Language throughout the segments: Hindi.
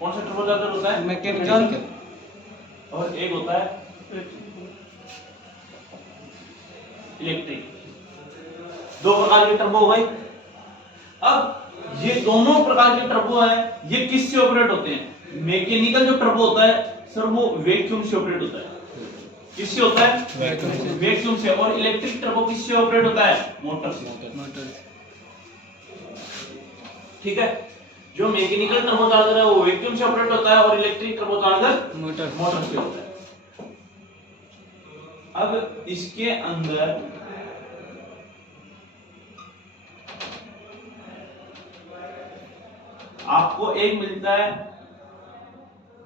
कौन सा टर्बो चार्जर होता है? मैकेनिकल। और एक होता है इलेक्ट्रिक। दो प्रकार के टर्बो हो गए। अब ये दोनों प्रकार के टर्बो है, ये किससे ऑपरेट होते हैं? मैकेनिकल जो टर्बो होता है सर वो वैक्यूम से ऑपरेट होता है। किससे होता है? वैक्यूम से। और इलेक्ट्रिक टर्बो किससे ऑपरेट होता है? मोटर से। ठीक है, जो मैकेनिकल टर्बो चार्जर है वो वैक्यूम से ऑपरेट होता है और इलेक्ट्रिक टर्बो चार्जर मोटर से होता है। अब इसके अंदर आपको एक मिलता है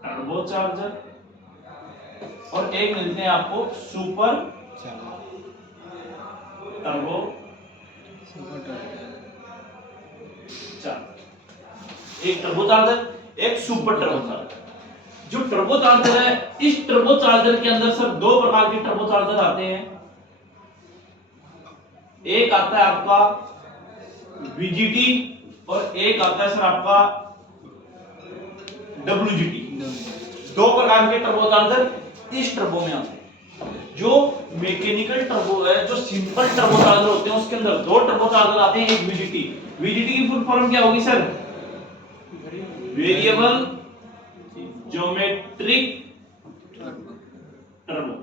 टर्बो चार्जर और एक मिलते हैं आपको सुपर टर्बो चार्जर। एक टर्बो चार्जर, एक सुपर टर्बो चार्जर। जो टर्बो चार्जर है, इस टर्बो चार्जर के अंदर सर दो प्रकार के टर्बो चार्जर आते हैं। एक आता है आपका वीजीटी और एक आता है सर आपका डब्ल्यूजीटी। दो प्रकार के टर्बो चार्जर इस टर्बो में आते हैं। जो मैकेनिकल टर्बो है, जो सिंपल टर्बो चार्जर होते हैं उसके अंदर दो टर्बो चार्जर आते हैं। एक वीजीटी, वीजीटी की फुल फॉर्म क्या होगी sir? Variable geometric turbo.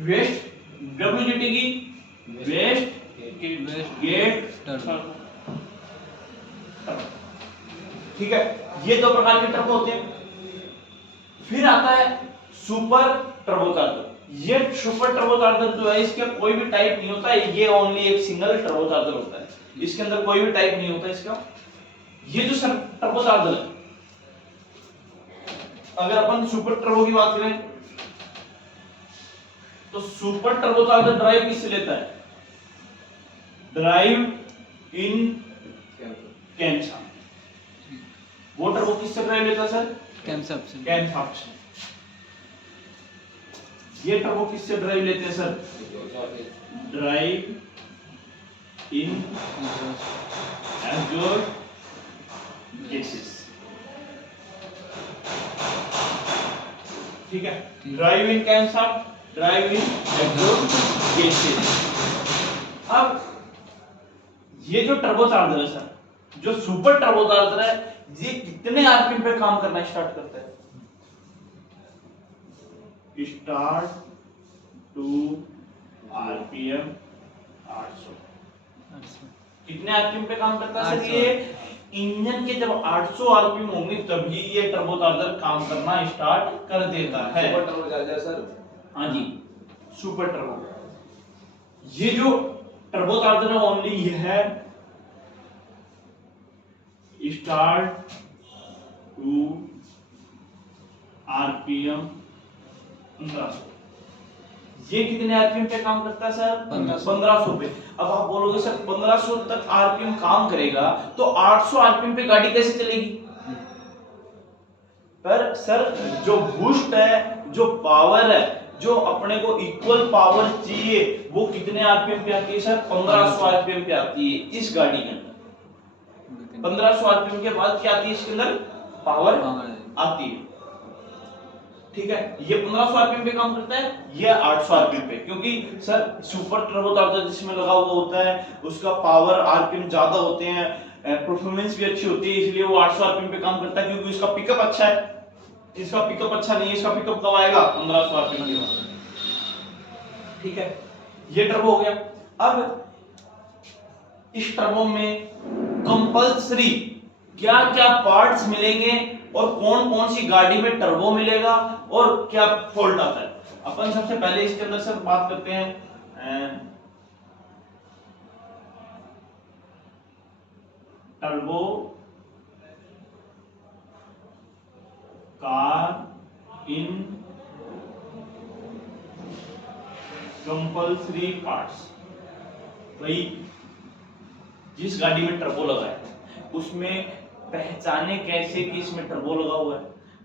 Waste, WGT की वेस्ट गेट टर्बो। ठीक है, ये दो प्रकार के टर्बो होते हैं। फिर आता है सुपर टर्बो चार्जर। ये सुपर टर्बो चार्जर जो है इसका कोई भी टाइप नहीं होता है, ये ओनली एक सिंगल टर्बो चार्जर होता है, इसके अंदर कोई भी टाइप नहीं होता इसका। ये जो सर टर्बो चार्जर है, अगर अपन सुपर टर्बो की बात करें तो सुपर टर्बो चार्जर ड्राइव किससे लेता है? ड्राइव इन कैमशाफ्ट। वो टर्बो किससे ड्राइव लेता है सर? कैमशाफ्ट से। कैमशाफ्ट से। ये टर्बो किससे ड्राइव लेते हैं सर? ड्राइव इन एग्जॉस्ट गैसेस। ठीक है, ड्राइव इन कैमशाफ्ट, ड्राइव इन एग्जॉस्ट गैसेस। अब ये जो टर्बो चार्जर है सर, जो सुपर टर्बो चार्जर है, ये कितने आरपीएम पे काम करना स्टार्ट करता है? Start to RPM 800। कितने आरपीएम पे काम करता है सर? ये इंजन के जब 800 आरपीएम होंगे तभी ये टर्बो चार्जर काम करना स्टार्ट कर देता है। Super turbo charger sir? हाँ जी, सुपर टर्बो। ये जो टर्बो चार्जर है ओनली ये है स्टार्ट टू आरपीएम 1500। ये कितने आरपीएम पे काम करता है सर? 1500 पे। अब आप बोलोगे सर 1500 तक आरपीएम काम करेगा तो 800 आरपीएम पे गाड़ी कैसे चलेगी? पर सर जो बूस्ट है, जो पावर है, जो अपने को इक्वल पावर चाहिए वो कितने आरपीएम पे आती है सर? 1500 आरपीएम पे आती है इस गाड़ी के अंदर। 1500 आरपीएम के बाद क्या आती है इसके अंदर? पावर आती है। ठीक है, ये 1500 आरपीएम पे काम करता है, ये 800 आरपीएम पे। क्योंकि सर सुपर टर्बो चार्जर जिसमें लगा हुआ होता है उसका पावर आरपीएम ज्यादा होते हैं, परफॉर्मेंस भी अच्छी होती है, इसलिए वो 800 आरपीएम पे काम करता है। क्योंकइसका पिकअप अच्छा है, इसका पिकअप अच्छा नहीं है, इसका पिकअप कब आएगा? 1500 आरपीएम के बाद। ठीक है, ये टर्बो हो गया। अब इस टर्बो में कंपल्सरी क्या क्या पार्ट्स मिलेंगे और कौन कौन सी गाड़ी में टर्बो मिलेगा और क्या फॉल्ट आता है, अपन सबसे पहले इसके अंदर सर बात करते हैं turbo car in compulsory parts. भाई जिस गाड़ी में टर्बो लगा है उसमें पहचाने कैसे कि इसमें टर्बो लगा हुआ है,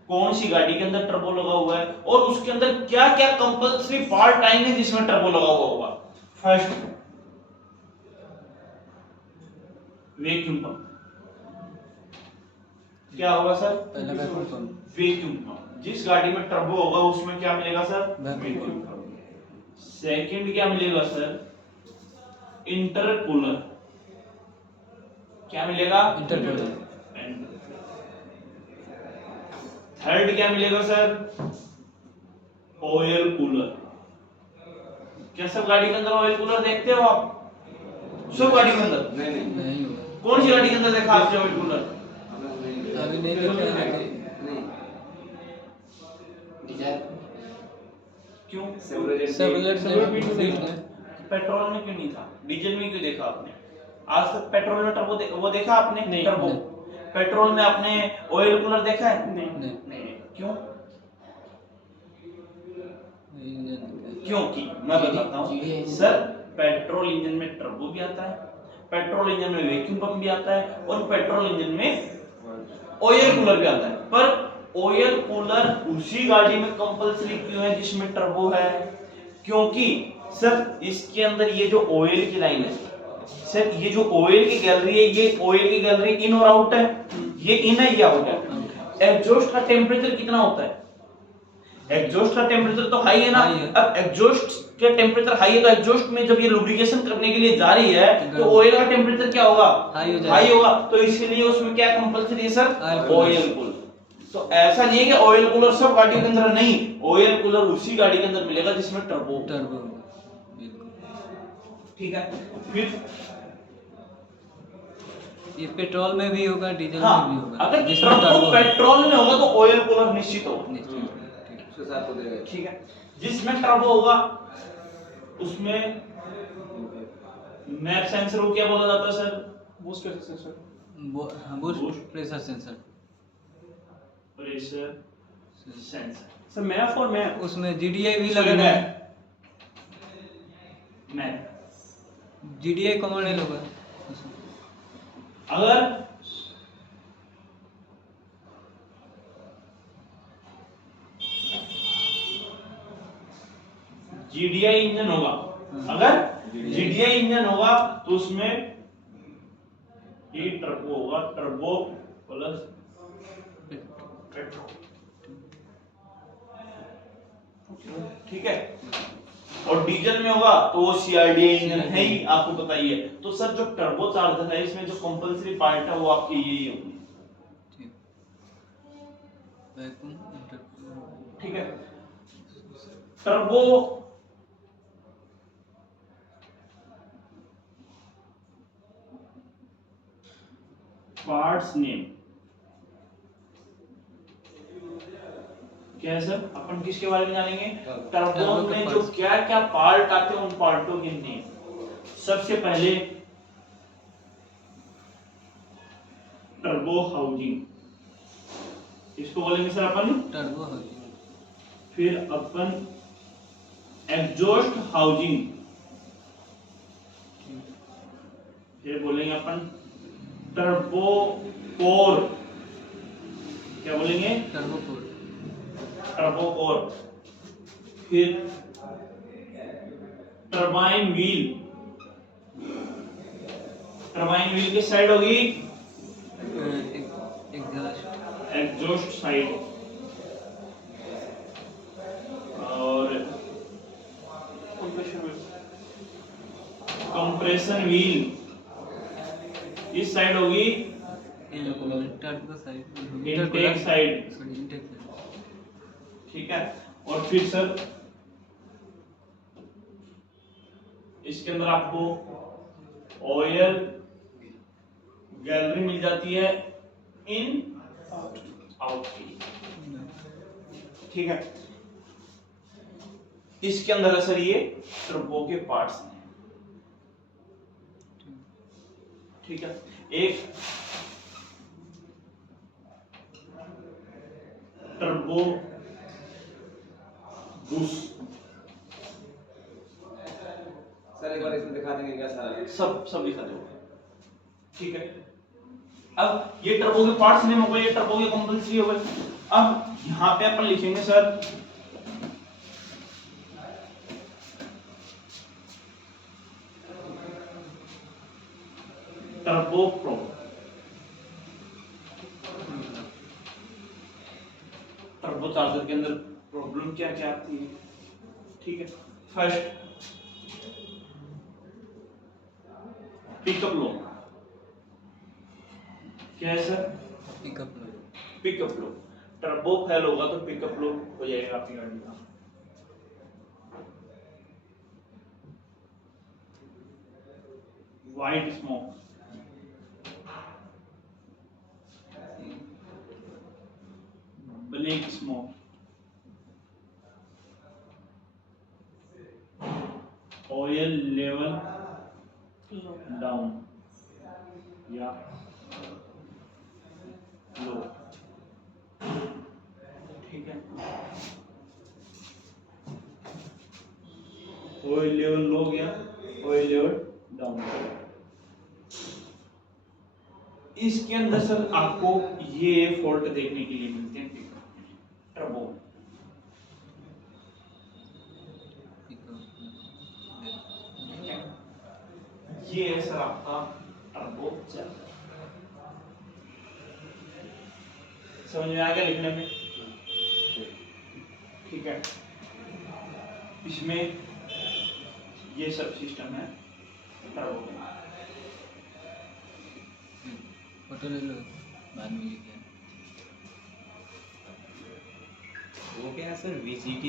कौन सी गाड़ी के अंदर टर्बो लगा हुआ है और उसके अंदर क्या क्या कंपल्सरी पार्ट आएंगे जिसमें टर्बो लगा हुआ होगा। First, vacuum pump. क्या होगा सर? पहला वैक्यूम पंप। Vacuum pump. जिस गाड़ी में टर्बो होगा उसमें क्या मिलेगा सर? Vacuum pump. सेकंड क्या मिलेगा सर? इंटरकूलर। क्या मिलेगा? इंटरकूलर। थर्ड क्या मिलेगा सर? Oil cooler. क्या सब गाड़ी के अंदर ऑयल कूलर देखते हो आप? सब गाड़ी के अंदर? नहीं होगा। कौन सी गाड़ी के अंदर देखा आपने ऑयल कूलर? अभी नहीं देखा है। क्यों? सेवलेट पेट्रोल में क्यों नहीं था? डीजल में क्यों देखा आपने? आज तक पेट्रोल में टर्बो वो देखा आपने? नहीं, टर्बो। नहीं। पेट्रोल में आपने ऑयल कूलर देखा है? नहीं। नहीं। क्यों? इंजन क्योंकि मैं बताता हूँ सर, पेट्रोल इंजन में टर्बो भी आता है, पेट्रोल इंजन में वैक्यूम पंप भी आता है, और पेट्रोल इंजन में ऑयल कूलर भी आता है। पर ऑयल कूलर उसी गाड़ी में कंपलसरी क्यों है जिसमें टर्बो है? क्योंकि सर इसके अंदर ये जो ऑयल की लाइन है सर, ये जो ऑयल की गैलरी है, ये ऑयल की गैलरी इन और आउट है, ये इन है, ये आउट है। एग्जॉस्ट का टेम्परेचर कितना होता है? एग्जॉस्ट का टेम्परेचर तो हाई है ना। अब एग्जॉस्ट के टेम्परेचर हाई है तो एग्जॉस्ट में जब ये लुब्रिकेशन करने के लिए जा रही है तो ऑयल का टेम्परेचर क्या होगा? हाई होगा। तो इसलिए उसमें क्या कंपलसरी है सर? Oil cooler. तो ऐसा नहीं है कि ऑयल कूलर सब गाड़ी के अंदर, नहीं, ऑयल कूलर उसी गाड़ी के अंदर मिलेगा जिसमें टर्बो। ठीक है। फिर ये पेट्रोल में भी होगा, डीजल हाँ, में भी होगा। अगर जिसमें टर्बो टर्बो पेट्रोल में होगा तो ऑयल कूलर निश्चित होगा। निश्चित। ठीक है। जिसमें टर्बो होगा उसमें मैप सेंसर को क्या बोला जाता है sir? Boost pressure sensor. Boost pressure sensor. Pressure sensor. Sir map और मैप उसमें जीडीआई भी Sorry, लगा है। मैप। जीडीआई कॉमन है होगा। अगर जीडीआई इंजन होगा, अगर जीडीआई इंजन होगा तो उसमें ये टर्बो होगा, टर्बो प्लस पेट्रोल। ठीक है। और डीजल में होगा तो वो सीआरडीआई इंजन है ही, आपको पता ही है। तो सर जो टर्बो चार्जर है इसमें जो कंपलसरी पार्ट है वो आपके यही होंगे। ठीक है। टर्बो पार्ट्स नेम क्या है सर? अपन किसके बारे में जानेंगे? टर्बो में जो क्या क्या पार्ट आते हैं उन पार्टों के नेम। सबसे पहले टर्बो हाउसिंग, इसको बोलेंगे सर अपन टर्बो हाउसिंग। फिर अपन एग्जॉस्ट हाउसिंग, फिर बोलेंगे अपन टर्बो कोर। क्या बोलेंगे? Turbo core. Turbo core. फिर टरबाइन व्हील, टरबाइन व्हील की साइड होगी एग्जॉस्ट साइड, और कंप्रेशन व्हील इस साइड होगी टर्बो साइड, इनटेक साइड। ठीक है। और फिर सर इसके अंदर आपको ऑयल गैलरी मिल जाती है इन आउट की। ठीक है। इसके अंदर है सर ये टर्बो के पार्ट्स हैं। ठीक है। एक टर्बो बूस्ट, सर एक बार इसमें दिखा देंगे क्या सारा? सब दिखा दो। ठीक है। अब ये टर्बो के पार्ट्स नेम हो गए, ये टर्बो के कंपलसरी हो गए। अब यहां पे अपन लिखेंगे sir turbo pro. Auto charger के अंदर प्रॉब्लम क्या क्या आती है, ठीक है। फर्स्ट पिकअप लो, क्या है सर? पिकअप लो। पिकअप लो। टर्बो फेल होगा तो पिकअप लो हो जाएगा आपकी गाड़ी का। White smoke, black smoke, oil level down या लो, ठीक है। ऑयल लेवल लो गया, ऑयल लेवल डाउन हो गया। इसके अंदर सर आपको ये फॉल्ट देखने के लिए मिलते हैं टर्बो। ये है सर आपका टर्बो चैनल। समझ में आ गया लिखने में? ठीक है। इसमें ये सब सिस्टम है टर्बो का। फोटो ले लो बाद में लिखे। वो क्या है सर, VCT